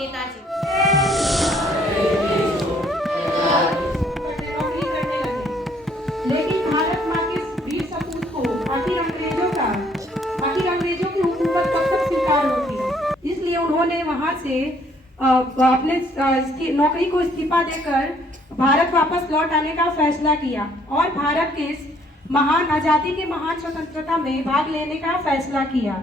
नेताजी। लेकिन भारत माँ के वीर सपूत को आखिर अंग्रेजों की हुकूमत कब तक स्वीकार होती। इसलिए उन्होंने वहां से अपने नौकरी को इस्तीफा देकर भारत वापस लौट आने का फैसला किया और भारत के इस महान आजादी के महान स्वतंत्रता में भाग लेने का फैसला किया।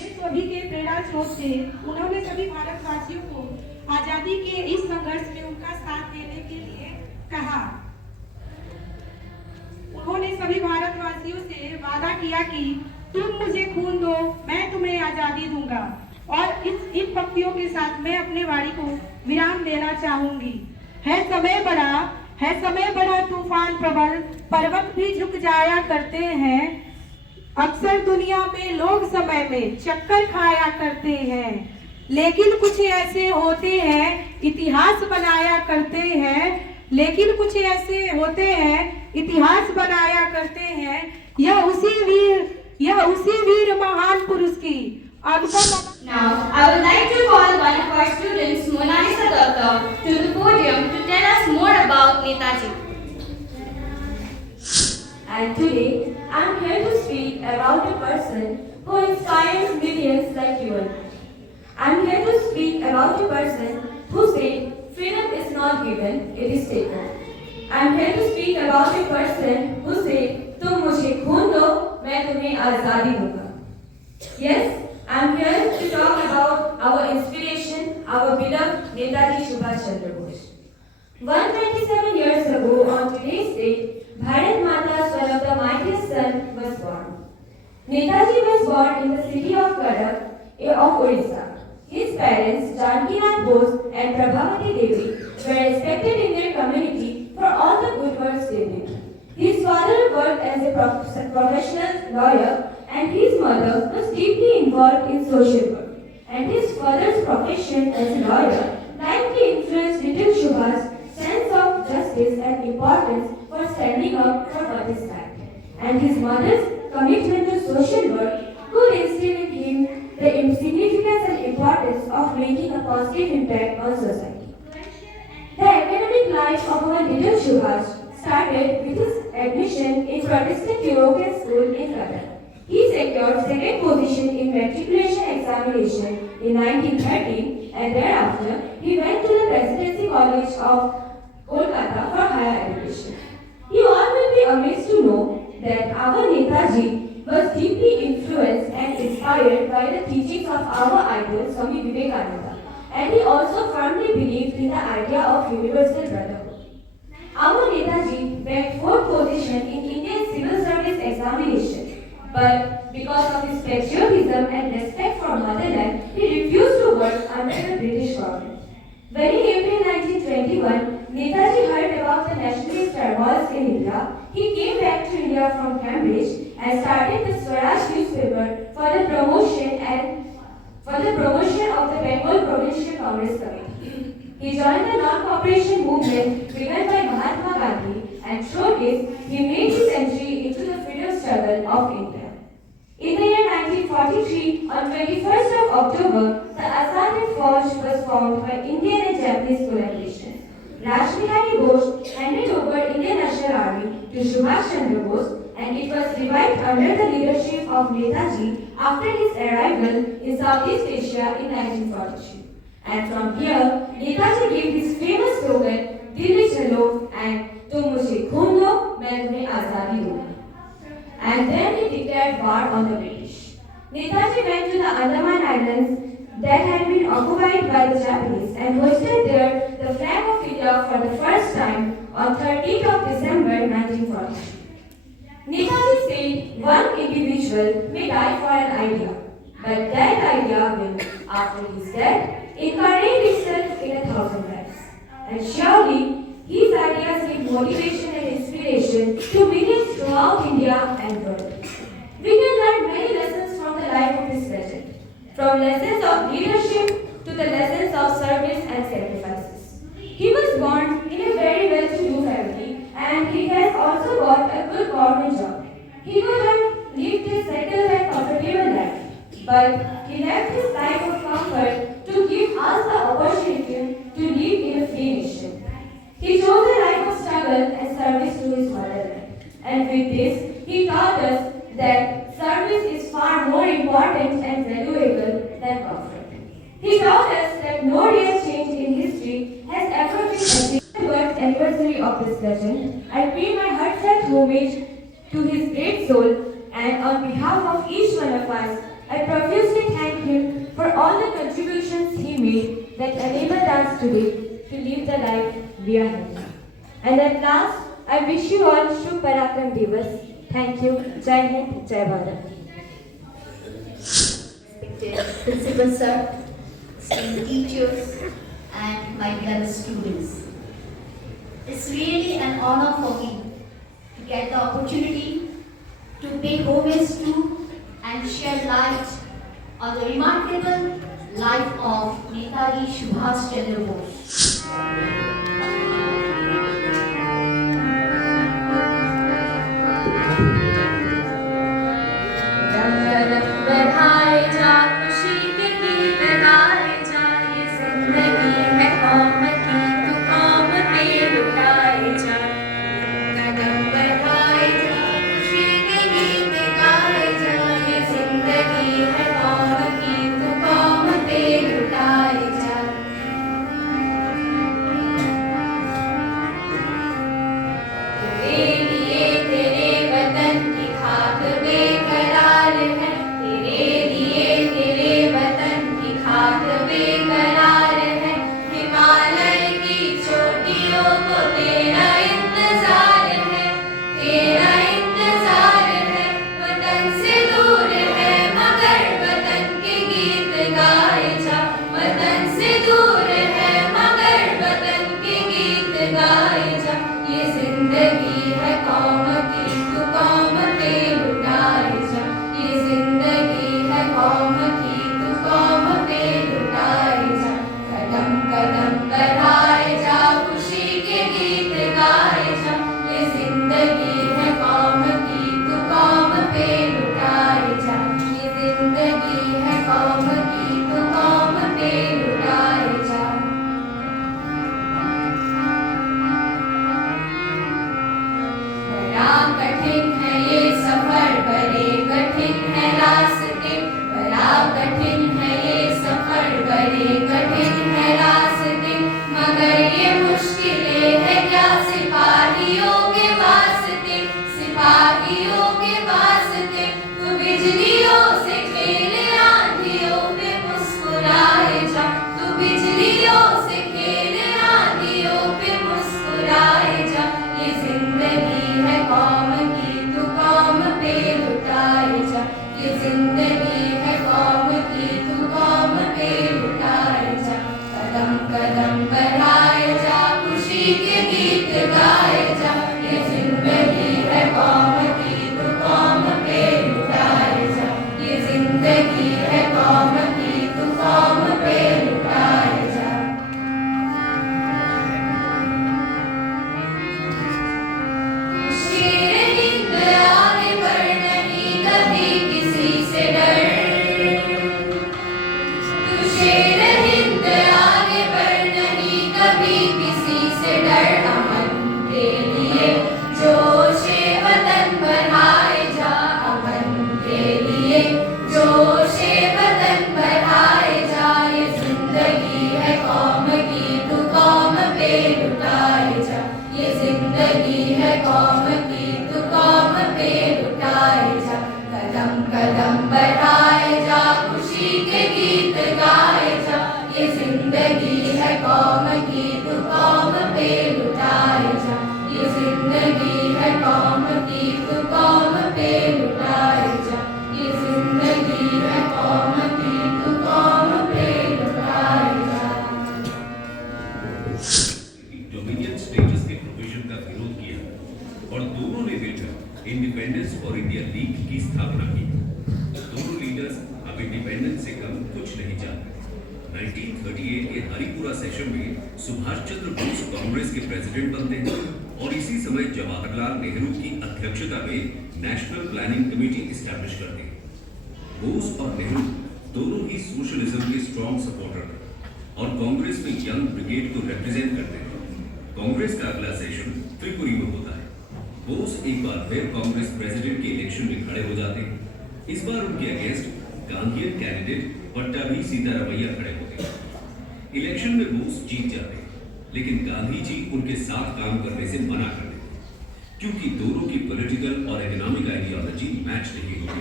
वे सभी के प्रेरणा स्रोत थे। उन्होंने सभी भारतवासियों को आजादी के इस संघर्ष में उनका साथ देने के लिए कहा। उन्होंने सभी भारतवासियों से वादा किया कि तुम मुझे खून दो, मैं तुम्हें आजादी दूंगा। और इन पंक्तियों के साथ मैं अपने वाणी को विराम देना चाहूंगी। है समय बड़ा तूफान प्रबल, पर्वत भी झुक जाया करते हैं। अक्सर दुनिया में लोग समय में चक्कर खाया करते हैं, लेकिन कुछ ऐसे होते हैं इतिहास बनाया करते हैं। इतिहास बनाया करते हैं। यह उसी वीर महान पुरुष की Now, I would like to call one of our students, Monalisa Datta, to the podium to tell us more about Netaji. And today, I am here to speak about a person who inspires millions like you and me. I am here to speak about a person who said, freedom is not given, it is taken. I am here to speak about a person who said, तुम मुझे खून दो, मैं तुम्हें आजादी दूंगा. Yes, I am here to talk about our inspiration, our beloved Netaji Subhash Chandra Bose. 127 years ago on today's date, Bharat Mata's one of the mightiest son was born. Netaji was born in the city of Cuttack of Odisha. His parents, Janakinath Bose and Prabhavati Devi, were respected in their community for all the good works they did. His father worked as a professional lawyer and his mother was deeply involved in social work. And his father's profession as a lawyer likely influenced little Subhash's sense of justice and importance for standing up for what is right. And his mother's commitment to social work could instill in him the significance and importance of making a positive impact on society. The academic life of our little Subhash started with his admission in Protestant European School in Cuttack. He secured second position in matriculation examination in 1913 and thereafter he went to the Presidency College of Kolkata for higher education. You all will be amazed to know that our Netaji was deeply influenced and inspired by the teachings of our idol Swami Vivekananda, and he also firmly believed in the idea of universal brotherhood. Our Netaji ranked fourth position in Indian Civil Service examination. But because of his patriotism and respect for motherland, he refused to work under the British government. When in April 1921, Netaji heard about the nationalist turmoils in India, he came back to India from Cambridge and started the Swaraj newspaper for the promotion of the Bengal Provincial Congress Committee. He joined the non-cooperation movement begun by Mahatma Gandhi, and through this, he made his entry into the freedom struggle of India. In the year 1943, on 21st of October, the Azad Force was formed by Indian and Japanese collaboration. Rashbihari Bose handed over Indian National Army to Subhash Chandra Bose, and it was revived under the leadership of Netaji after his arrival in Southeast Asia in 1942. And from here, Netaji gave his famous slogan, Dilli Chalo and Tum mujhe khoon do, main tumhe azadi दूंगा. And then he declared war on the British. Netaji went to the Andaman Islands that had been occupied by the Japanese and hoisted there the flag of India for the first time on 13th of December 1943. Netaji said one individual may die for an idea, but that idea will, after his death, incarnate itself in 1,000 lives. And surely, his ideas give motivation and inspiration to millions throughout India and world. We can learn many lessons from the life of this legend, from lessons of leadership to the lessons of service and sacrifices. He was born in a very well-to-do family, and he has also got a good government job. He could have lived a settled and comfortable life, but he left his life of comfort to give us the opportunity to live in a free nation. He chose a life of struggle and service to his motherland. And with this, he taught us that service is far more important and valuable than comfort. He taught us that no real change in history has ever been achieved. On the birth anniversary of this legend, I pay my heartfelt homage to his great soul, and on behalf of each one of us, I profusely thank him for all the contributions he made that enabled us today to live the life we are having. And at last, I wish you all Shubh Parakram Divas. Thank you. Jai Hind, Jai Bharat. Respected Principal Sir, esteemed teachers, and my beloved students. It's really an honor for me to get the opportunity to pay homage to and shed light on the remarkable life of Netaji Subhash Chandra Bose. Independence for India league की स्थापना की। दोनों leaders अब independence से कम कुछ नहीं चाहते। 1938 के हरिपुरा सेशन में सुभाष चंद्र बोस कांग्रेस के प्रेसिडेंट बनते हैं और इसी समय जवाहरलाल नेहरू की अध्यक्षता में नेशनल प्लानिंग कमेटी एस्टैब्लिश करते हैं। बोस और नेहरू दोनों ही सोशलिज्म के स्ट्रॉन्ग सपोर्टर थे और कांग्रेस में यंग ब्रिगेड को रिप्रेजेंट करते थे। कांग्रेस का अगला सेशन त्रिपुरी में होता है। बोस एक बार फिर कांग्रेस प्रेसिडेंट के इलेक्शन में खड़े हो जाते हैं। इस बार उनके against Gandhian candidate Pattabhi Sitaramayya खड़े होते हैं। इलेक्शन में बोस जीत जाते हैं, लेकिन गांधी जी उनके साथ काम करने से मना कर देते हैं, क्योंकि दोनों की पॉलिटिकल और इकोनॉमिक आइडियोलॉजी मैच नहीं होती।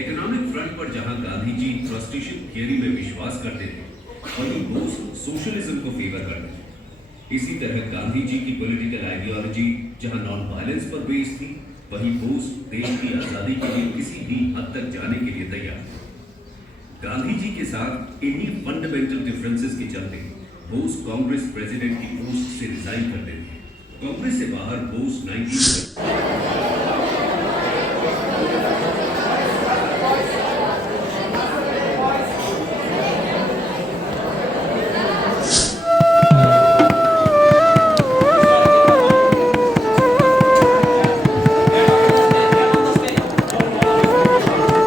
इकोनॉमिक फ्रंट पर जहां गांधी जी ट्रस्टीशिप थियरी में विश्वास करते थे, वहीं बोस सोशलिज्म को फेवर करते थे। इसी तरह गांधी जी की पॉलिटिकल आइडियोलॉजी जहां नॉन वायलेंस पर बेस्ड थी, वहीं बोस देश की आजादी के लिए किसी भी हद तक जाने के लिए तैयार थे। गांधी जी के साथ इन्हीं फंडामेंटल डिफरेंसेस के चलते बोस कांग्रेस प्रेसिडेंट की पोस्ट से रिजाइन कर देते हैं। कांग्रेस से बाहर बोस 19